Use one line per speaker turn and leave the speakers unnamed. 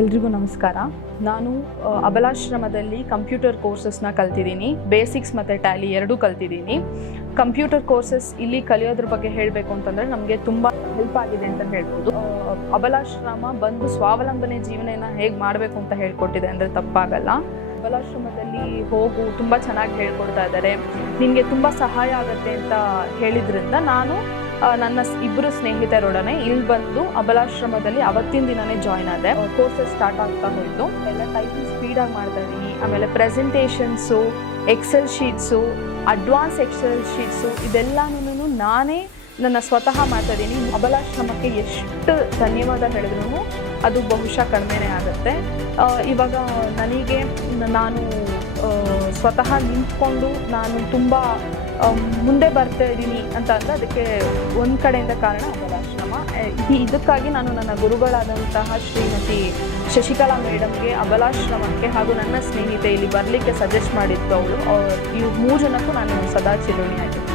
ಎಲ್ರಿಗೂ ನಮಸ್ಕಾರ. ನಾನು ಅಬಲಾಶ್ರಮದಲ್ಲಿ ಕಂಪ್ಯೂಟರ್ ಕೋರ್ಸಸ್ನ ಕಲ್ತಿದ್ದೀನಿ. ಬೇಸಿಕ್ಸ್ ಮತ್ತು ಟ್ಯಾಲಿ ಎರಡೂ ಕಲ್ತಿದ್ದೀನಿ. ಕಂಪ್ಯೂಟರ್ ಕೋರ್ಸಸ್ ಇಲ್ಲಿ ಕಲಿಯೋದ್ರ ಬಗ್ಗೆ ಹೇಳಬೇಕು ಅಂತಂದರೆ ನಮಗೆ ತುಂಬ ಹೆಲ್ಪ್ ಆಗಿದೆ ಅಂತ ಹೇಳ್ಬೋದು. ಅಬಲಾಶ್ರಮ ಬಂದು ಸ್ವಾವಲಂಬನೆ ಜೀವನನ ಹೇಗೆ ಮಾಡಬೇಕು ಅಂತ ಹೇಳ್ಕೊಟ್ಟಿದೆ ಅಂದರೆ ತಪ್ಪಾಗಲ್ಲ. ಅಬಲಾಶ್ರಮದಲ್ಲಿ ಹೋಗು ತುಂಬ ಚೆನ್ನಾಗಿ ಹೇಳ್ಕೊಡ್ತಾ ಇದ್ದಾರೆ ನಿಮಗೆ ತುಂಬ ಸಹಾಯ ಆಗುತ್ತೆ ಅಂತ ಹೇಳಿದ್ರಿಂದ ನಾನು ನನ್ನ ಇಬ್ಬರು ಸ್ನೇಹಿತರೊಡನೆ ಇಲ್ಲಿ ಬಂದು ಅಬಲಾಶ್ರಮದಲ್ಲಿ ಅವತ್ತಿನ ದಿನನೇ ಜಾಯ್ನ್ ಆದೆ. ಕೋರ್ಸಸ್ ಸ್ಟಾರ್ಟ್ ಆಗ್ತಾ ಹೋಯಿತು. ಎಲ್ಲ ಟೈಪಿಂಗ್ ಸ್ಪೀಡಾಗಿ ಮಾಡ್ತಾ ಇದ್ದೀನಿ. ಆಮೇಲೆ presentations Excel sheets advance Excel sheets ಇದೆಲ್ಲನೂ ನಾನೇ ನನ್ನ ಸ್ವತಃ ಇದ್ದೀನಿ. ಅಬಲಾಶ್ರಮಕ್ಕೆ ಎಷ್ಟು ಧನ್ಯವಾದ ಹೇಳಿದ್ರು ಅದು ಬಹುಶಃ ಕಡಿಮೆನೇ ಆಗುತ್ತೆ. ಇವಾಗ ನನಗೆ ನಾನು ಸ್ವತಃ ನಿಂತ್ಕೊಂಡು ನಾನು ತುಂಬ ಮುಂದೆ ಬರ್ತಾ ಇದ್ದೀನಿ ಅಂತ ಅಂದರೆ ಅದಕ್ಕೆ ಒಂದು ಕಡೆಯಿಂದ ಕಾರಣ ಅಬಲಾಶ್ರಮ ಇದಕ್ಕಾಗಿ ನಾನು ನನ್ನ ಗುರುಗಳಾದಂತಹ ಶ್ರೀಮತಿ ಶಶಿಕಲಾ ಮೇಡಮ್ಗೆ ಅಬಲಾಶ್ರಮಕ್ಕೆ ಹಾಗೂ ನನ್ನ ಸ್ನೇಹಿತೆ ಇಲ್ಲಿ ಬರಲಿಕ್ಕೆ ಸಜೆಸ್ಟ್ ಮಾಡಿದ್ದು ಅವಳು. ಈ ಮೂರು ಜನಕ್ಕೂ ನಾನು ಸದಾ ಚಿರೋಣಿಯಾಗಿದ್ದೀನಿ